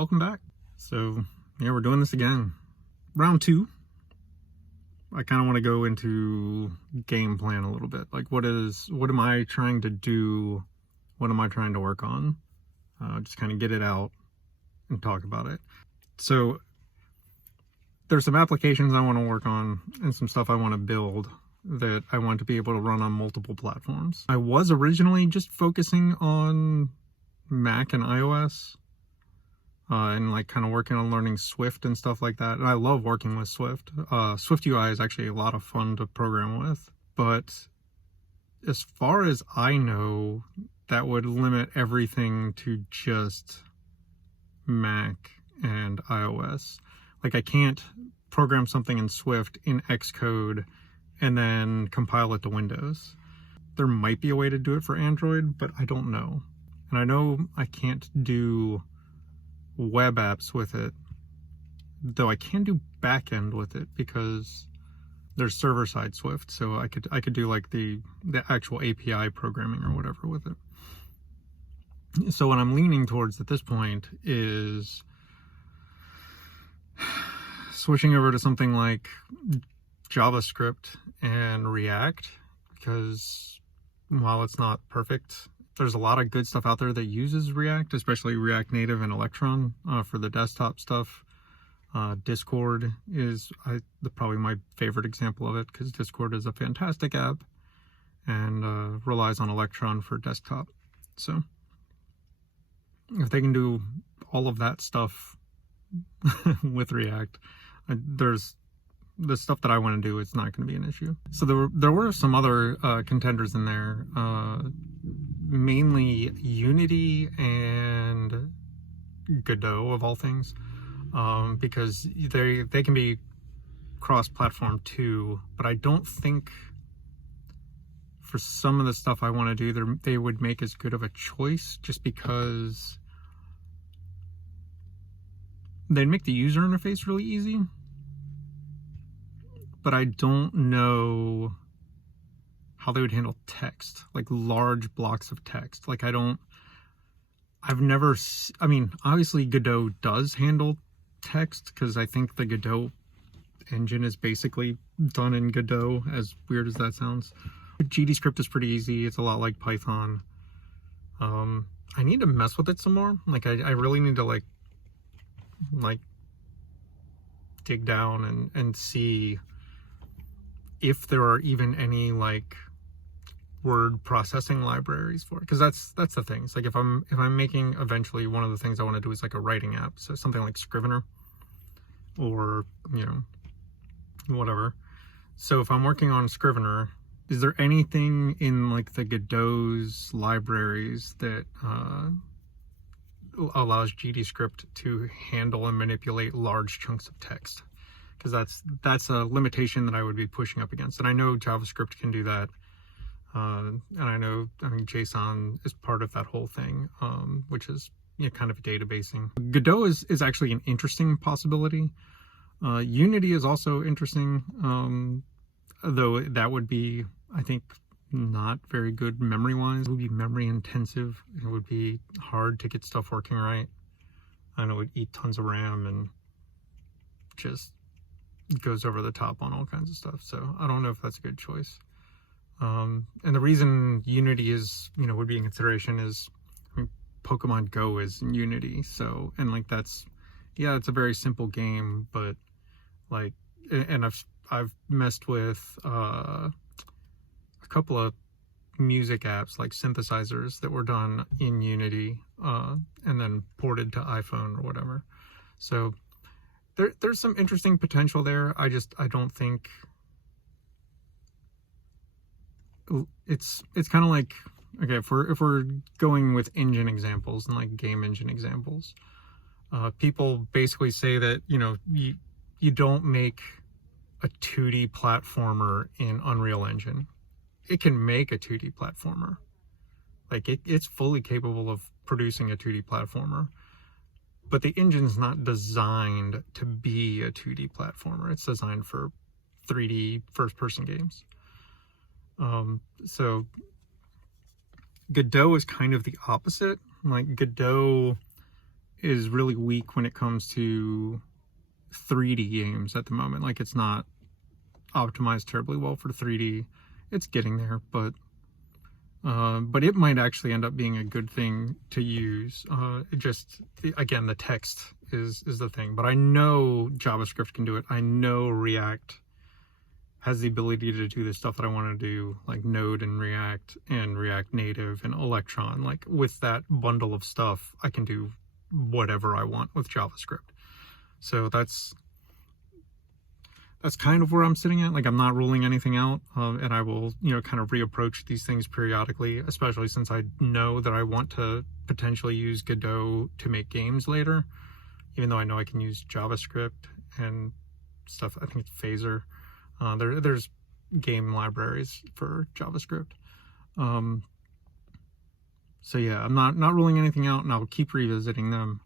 welcome back. So yeah, we're doing this again. Round two. I kind of want to go into game plan a little bit. Like what am I trying to do? What am I trying to work on? Just kind of get it out and talk about it. So there's some applications I want to work on and some stuff I want to build that I want to be able to run on multiple platforms. I was originally just focusing on Mac and iOS, and like kind of working on learning Swift and stuff like that. And I love working with Swift. Swift UI is actually a lot of fun to program with. But as far as I know, that would limit everything to just Mac and iOS. Like I can't program something in Swift in Xcode and then compile it to Windows. There might be a way to do it for Android, but I don't know. And I know I can't do web apps with it, though I can do backend with it because there's server-side Swift, so I could do like the actual API programming or whatever with it. So what I'm leaning towards at this point is switching over to something like JavaScript and React, because while it's not perfect, there's a lot of good stuff out there that uses React, especially React Native and Electron for the desktop stuff. Discord is probably my favorite example of it, because Discord is a fantastic app and relies on Electron for desktop. So if they can do all of that stuff with React, there's the stuff that I want to do, it's not going to be an issue. So there were some other contenders in there, mainly Unity and Godot of all things, because they can be cross-platform too, but I don't think for some of the stuff I want to do they would make as good of a choice, just because they'd make the user interface really easy. But I don't know how they would handle text, like large blocks of text. Like I mean, obviously Godot does handle text, because I think the Godot engine is basically done in Godot, as weird as that sounds. GDScript is pretty easy. It's a lot like Python. I need to mess with it some more. Like I really need to like dig down and see if there are even any like word processing libraries for it, because that's the thing. It's like if I'm making, eventually one of the things I want to do is like a writing app, so something like Scrivener or whatever. So if I'm working on Scrivener, is there anything in like the Godot's libraries that allows GDScript to handle and manipulate large chunks of text? Because that's a limitation that I would be pushing up against. And I know JavaScript can do that. And I mean, JSON is part of that whole thing, which is kind of databasing. Godot is actually an interesting possibility. Unity is also interesting, though that would be, I think, not very good memory-wise. It would be memory intensive. It would be hard to get stuff working right. And it would eat tons of RAM and just goes over the top on all kinds of stuff. So I don't know if that's a good choice. And the reason Unity is, would be in consideration is, I mean, Pokemon Go is in Unity. So, and like it's a very simple game, but like, and I've messed with a couple of music apps, like synthesizers that were done in Unity, and then ported to iPhone or whatever. So there's some interesting potential there. I don't think it's kind of like, okay, if we're going with engine examples and like game engine examples, people basically say that you don't make a 2D platformer in Unreal Engine. It can make a 2D platformer. Like it's fully capable of producing a 2D platformer. But the engine's not designed to be a 2D platformer. It's designed for 3D first-person games. So Godot is kind of the opposite. Like Godot is really weak when it comes to 3D games at the moment. Like, it's not optimized terribly well for 3D. It's getting there, but it might actually end up being a good thing to use. Again, the text is the thing, but I know JavaScript can do it. I know React has the ability to do the stuff that I want to do, like Node and React Native and Electron. Like, with that bundle of stuff, I can do whatever I want with JavaScript. So that's kind of where I'm sitting at. Like, I'm not ruling anything out, and I will, kind of reapproach these things periodically, especially since I know that I want to potentially use Godot to make games later, even though I know I can use JavaScript and stuff. I think it's Phaser. There's game libraries for JavaScript. So yeah, I'm not ruling anything out, and I'll keep revisiting them.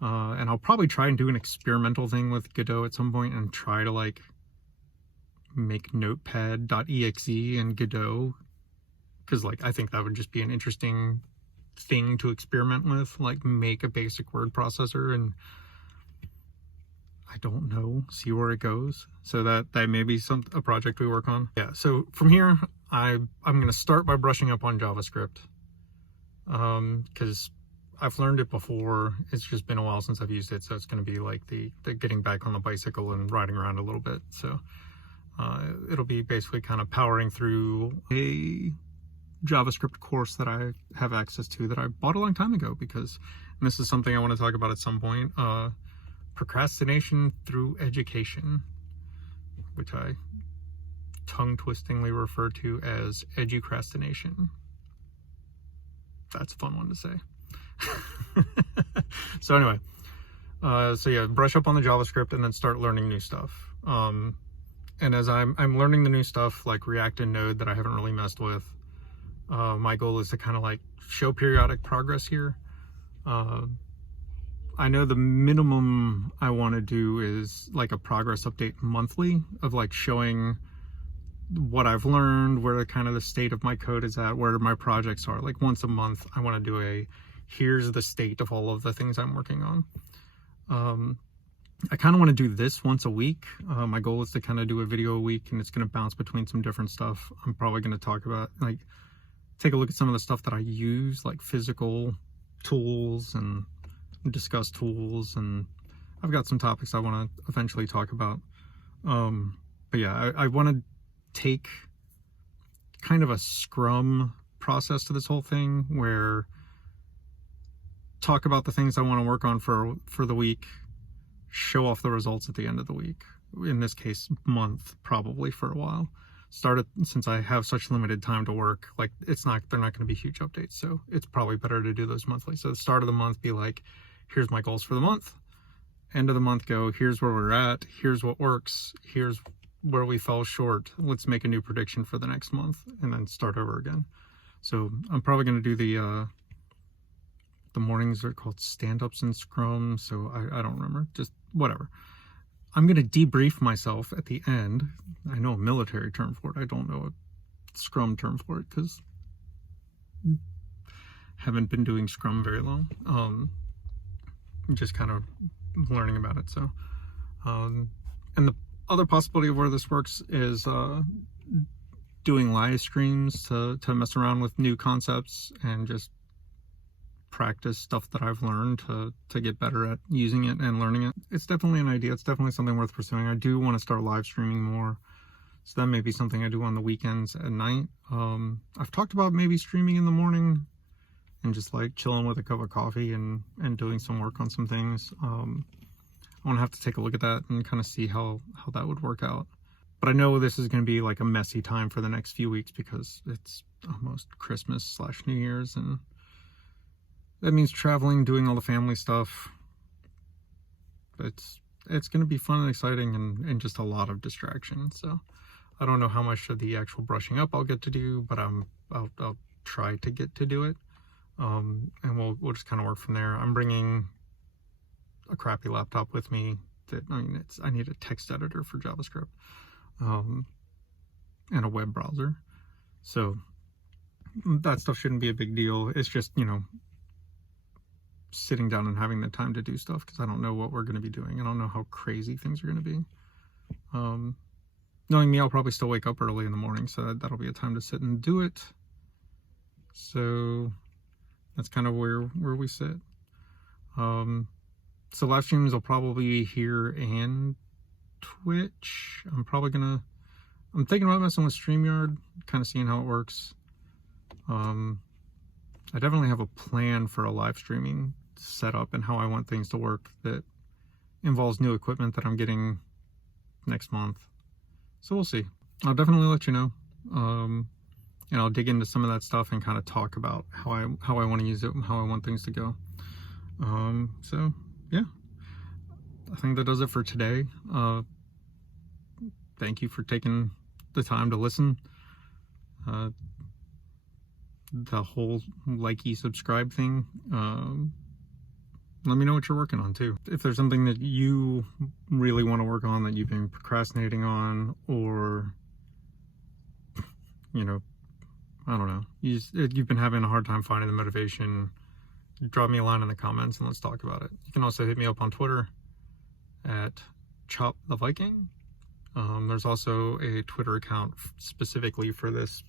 And I'll probably try and do an experimental thing with Godot at some point and try to like make notepad.exe in Godot, because like I think that would just be an interesting thing to experiment with, like make a basic word processor and I don't know, see where it goes. So that may be a project we work on. Yeah, so from here I'm going to start by brushing up on JavaScript, because I've learned it before. It's just been a while since I've used it, so it's going to be like the getting back on the bicycle and riding around a little bit. So it'll be basically kind of powering through a JavaScript course that I have access to that I bought a long time ago, because, and this is something I want to talk about at some point, procrastination through education, which I tongue-twistingly refer to as educrastination. That's a fun one to say. So anyway, so yeah, brush up on the JavaScript and then start learning new stuff. And as I'm learning the new stuff like React and Node that I haven't really messed with, my goal is to kind of like show periodic progress here. I know the minimum I want to do is like a progress update monthly of like showing what I've learned, where kind of the state of my code is at, where my projects are. Like once a month, I want to do here's the state of all of the things I'm working on. I kind of want to do this once a week. My goal is to kind of do a video a week, and it's going to bounce between some different stuff. I'm probably going to talk about, like, take a look at some of the stuff that I use, like physical tools, and discuss tools, and I've got some topics I want to eventually talk about. But yeah, I want to take kind of a Scrum process to this whole thing, where talk about the things I want to work on for the week, show off the results at the end of the week, in this case month, probably for a while. Since I have such limited time to work, like they're not going to be huge updates, so it's probably better to do those monthly. So the start of the month, be like, here's my goals for the month. End of the month, go, here's where we're at, here's what works, here's where we fell short, let's make a new prediction for the next month, and then start over again. So I'm probably going to do the mornings are called stand-ups in Scrum, so I don't remember, just whatever. I'm going to debrief myself at the end. I know a military term for it, I don't know a Scrum term for it, because haven't been doing Scrum very long. Just kind of learning about it. So and the other possibility of where this works is doing live streams to mess around with new concepts and just practice stuff that I've learned to get better at using it and learning it. It's definitely an idea. It's definitely something worth pursuing. I do want to start live streaming more, so that may be something I do on the weekends at night. I've talked about maybe streaming in the morning and just like chilling with a cup of coffee and doing some work on some things. I want to have to take a look at that and kind of see how that would work out. But I know this is going to be like a messy time for the next few weeks, because it's almost Christmas/New Year's, and that means traveling, doing all the family stuff. It's going to be fun and exciting, and just a lot of distraction. So I don't know how much of the actual brushing up I'll get to do, but I'll try to get to do it. And we'll just kind of work from there. I'm bringing a crappy laptop with me. I need a text editor for JavaScript, and a web browser. So that stuff shouldn't be a big deal. It's just, sitting down and having the time to do stuff, because I don't know what we're going to be doing. I don't know how crazy things are going to be. Knowing me, I'll probably still wake up early in the morning, so that'll be a time to sit and do it. So that's kind of where we sit. So live streams will probably be here and Twitch. I'm thinking about messing with StreamYard, kind of seeing how it works. I definitely have a plan for a live streaming setup and how I want things to work that involves new equipment that I'm getting next month. So we'll see. I'll definitely let you know. And I'll dig into some of that stuff and kind of talk about how I want to use it and how I want things to go. So yeah, I think that does it for today. Thank you for taking the time to listen. The whole likey subscribe thing, let me know what you're working on too. If there's something that you really want to work on that you've been procrastinating on, or I don't know, you've been having a hard time finding the motivation, drop me a line in the comments and let's talk about it. You can also hit me up on Twitter at Chop the Viking. There's also a Twitter account specifically for this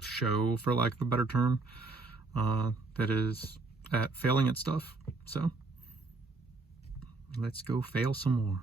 show, for lack of a better term, that is at Failing at Stuff. So let's go fail some more.